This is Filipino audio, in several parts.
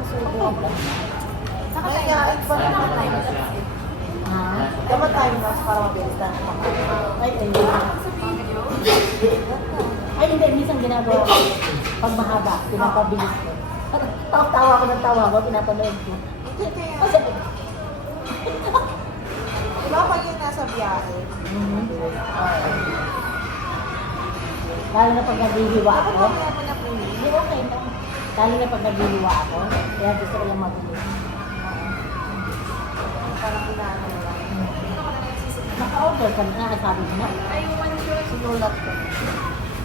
sumusubo. Mayayain pa naman time Ha? Dapat time lapse para mabilis na. Ay, ay, hindi. Ay, hindi. Minsan ginagawa ko. Pag mahaba, pinapabilis ko. Tawa-tawa ko ng tawa ko, pinapanood ko. Kasi, Diba pag yung nasa biyahe? Mhm. Lalo na pag naghihiwa Dapat ako. mamaya pa na Lalo na pag naghihiwa ako. Kaya gusto ko lang mabilis. Parang inaano na lang. Naka-order ka na, sabi mo na. Sinulat ko.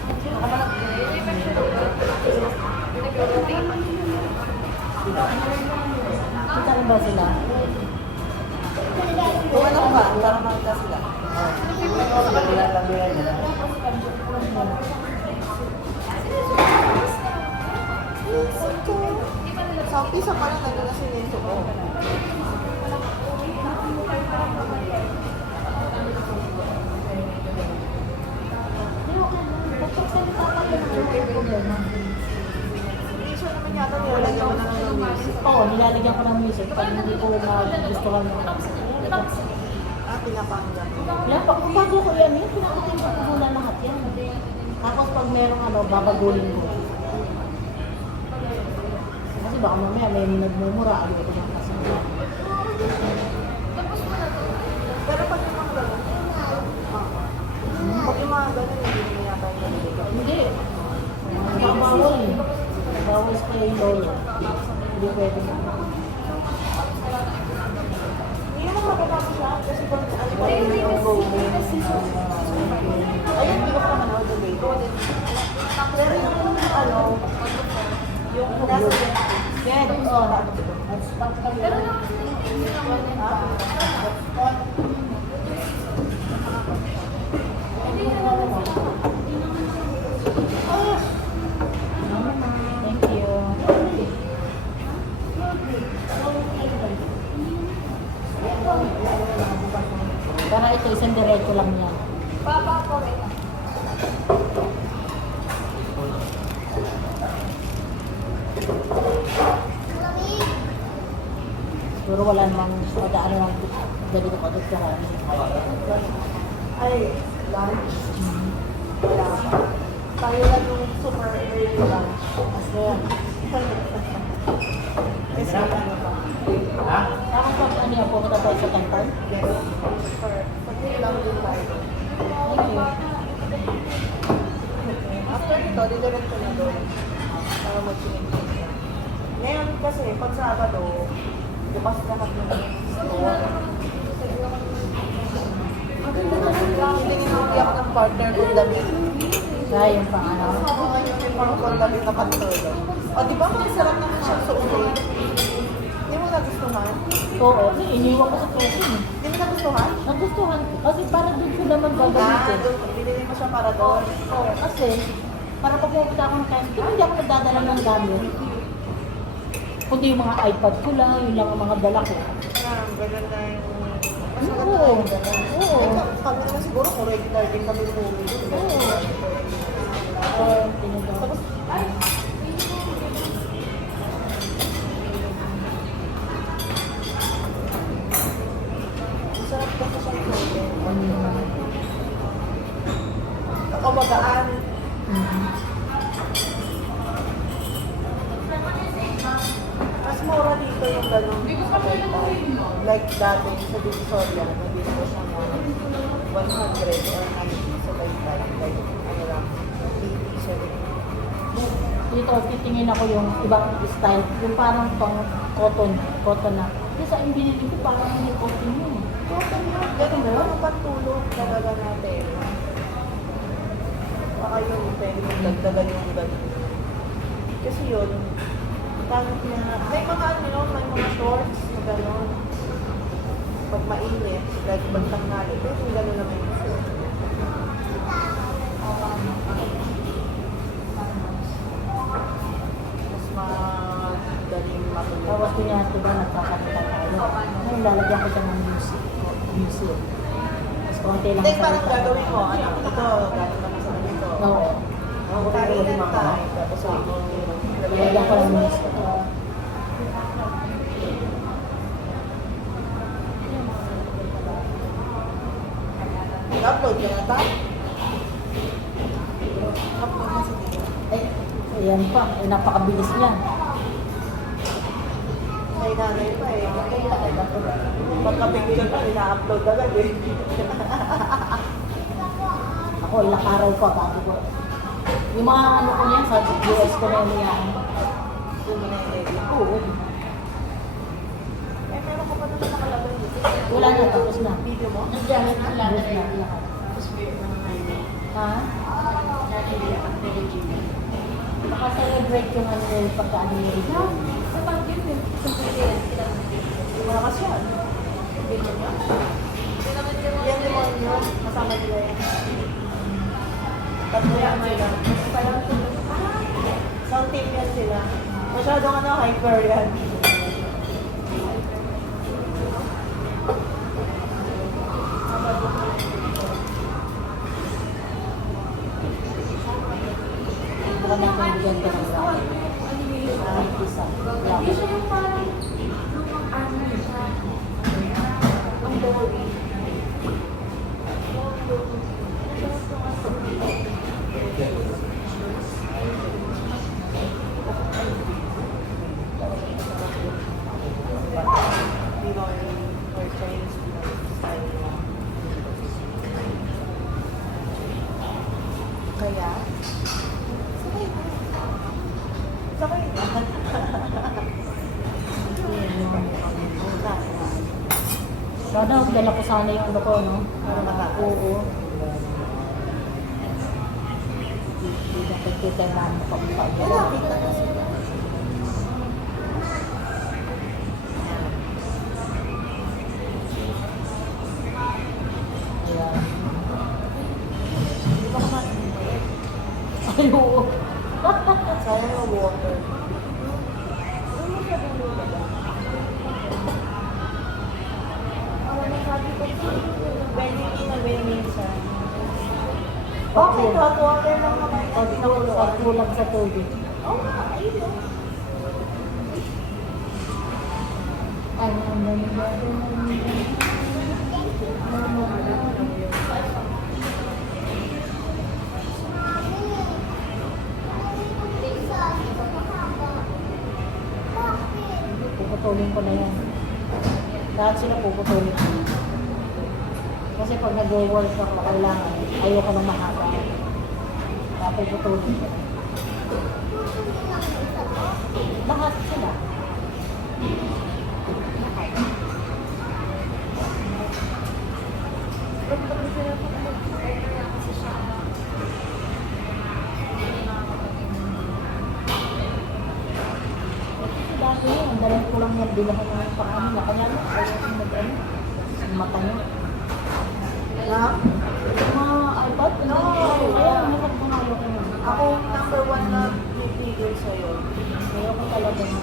Nakabalak ko. Kita rin ba sila? Kung ano ba, para makita sila. Sa umpisa pa lang nandun na si Nento ko. Nilalagyan mo na lang ng music. Oo, nilalagyan ko ng music pag hindi ko magustuhan yung. Ah, pinapanggan. Yan, pag bago ko yan, yun, pinakutin ko muna lahat yan. Tapos pag merong ano, babagulin ko. Kasi baka mamaya may nagmumura, ano ko na kasi. Pero pag yung mga ganun, ah, pag yung mga ganun, hindi mo yata yung. Hindi. Bawal eh. Bawal sa kayo yung lawyer. Hindi pwede na. Hindi naman magkakapos lahat kasi kung ano pa yung go mo. Ayun, hindi ko pa naman the way. Pero yung ano, yung nasa you. Para ito, isang diretso lang yan. Papa ko rin. Siguro wala namang madaan ng ganito ka doon ka ay, lunch. Wala. Tayo lang yung super early lunch. Kasi, Kasi ano pa. tapos pag ano yan, pumunta tayo sa temple. Yes. For, pag lang din tayo. Thank you. After nito, didiretso na doon. Para mag-change. Ngayon kasi, pag Sabado, bukas lahat ng store. Hindi ako ng partner kong damit. Kaya yung pang ano. Yung parang kong damit na pantolo. O, di ba masarap naman siya sa ulit? Hindi mo nagustuhan? Oo, iniwan ko sa eh. Hindi mo nagustuhan? Nagustuhan ko. Kasi para doon ko naman Ah, kasi para pag pumunta ako ng time, di ba hindi ako nagdadala ng gamit? Kundi yung mga iPad ko lang, yun lang ang mga dala ko. Ah, ganun na yung... Mas Oo. maganda yung ganun. Oo. Kami naman siguro kung regular din kami. Oo. Oo, tinignan. Tapos, ay, Sarap kasi siyang movie. Mm. Ako magaan. Mm. Mas mura dito yung ganun. Like dati sa Divisoria, nabili ko siya mga 100 or 90 sa Taytay. Like, ano lang, 80, 70. Dito, titingin ako yung ibang style. Yung parang pang cotton. Cotton na. Kasi ang binili ko parang yung cotton yun. Cotton yun. Ganun ba? Ano pantulog talaga natin? Baka yun, pwede mong dagdagan yung ganun. Kasi yun, pangit na, may mga ano may mga shorts gano'n. Pag mainit, like bantang nali, pero yung gano'n naman yung shorts. Mas madaling matulog. Tapos kanya, diba, nagkakalitan tayo. Ngayon, lalagyan ko siya ng music. Music. Tapos konti lang sa parang gagawin mo, ano, ito, gano'n naman sa ganito. Oo. Kainan tayo, tapos ako, Lalagyan ko ng music. Na na sa Ay, ayan pa. Ay, napakabilis niyan. May nanay pa eh. Pagka-picture pa, ina-upload agad eh. Ako, araw pa bago ko. Yung mga ano ko niyan, sa US ko na yan. Doon mo na i-edit. Oo. Eh, meron ka pa naman nakalagay dito. Wala na, tapos na. Video mo? Nandiyan, wala na lahat. Ha? Baka celebrate yung ano yung pagkaano niya rin. Sa pag-yun yun. Malakas yan. Video niya? Yan demonyo. Kasama nila yan. Tatlo yan sila. Isang team yan sila. Masyadong ano, hyper yan. Baka natin bigyan ka ng round. Ah, isa. Hindi siya yung parang lumang ano siya. Ang boring. Pinoy or Chinese Pinoy style lang. Kaya, sakay na. Sakay na. Sana, dala ko sana yung ano ko, no? Para. Oo. Hindi na kita na sila. Water lang naman. Pag pag kulang sa tubig. Oo nga, ayun. Ay, ang dami ba? Puputulin ko na yan. Lahat sila puputulin ko. Kasi pag nag-work ako, kailangan, ayoko na mahaba. Kaya puputulin ko. Lahat sila. Dati yun, ang dalang ko lang yan, bilang ko ng paano na. Kaya ano, ayaw ko mag ano, ang mata niya. Na? Yung mga iPad, no, kaya nakap Ako, number one na pipigil sa'yo. Ayaw ko talaga ng.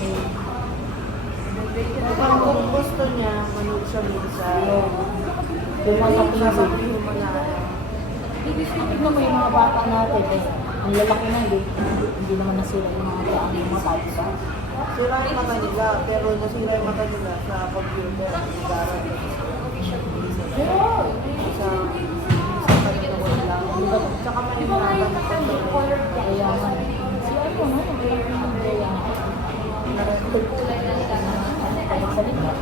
Eh, Parang kung gusto niya, manood siya minsan. Yung mga TV. Sasabihin mo na, Tignan mo yung mga bata natin, eh, ang lalaki na, hindi, hindi naman nasira yung mga daan, yung mga tayo ba? sira yung mata nila, pero nasira yung mata nila sa computer. Nag-aaral. Sa sa kalimutan lang. Tsaka may Di ba nga yung mga nakanda color Kaya nga, si ano, no? Kaya nga, kaya nga. Kaya sa likod.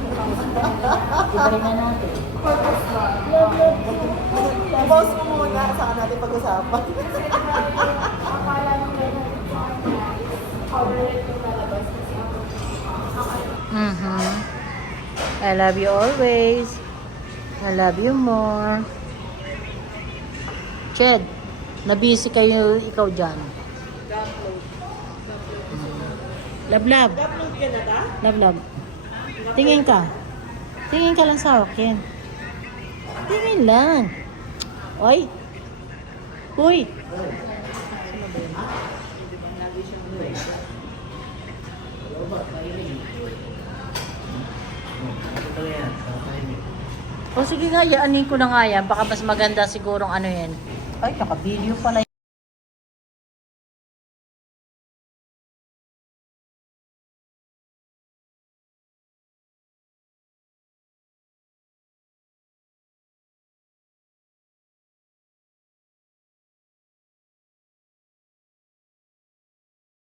Iba rin na natin. purpose ba? Love, love, Boss mo muna, saka natin pag-usapan. Akala nung meron sa kanya, color yung lalabas kasi ang ang ano, Mm-hmm. I love you always. I love you more. Ched, na-busy kayo ikaw dyan. Ta? Love, love. Tingin ka. Tingin ka lang sa akin. Tingin lang. Oy. Uy. O sige nga, yaanin ko na nga yan. Baka mas maganda sigurong ano yan. Ay, naka-video pala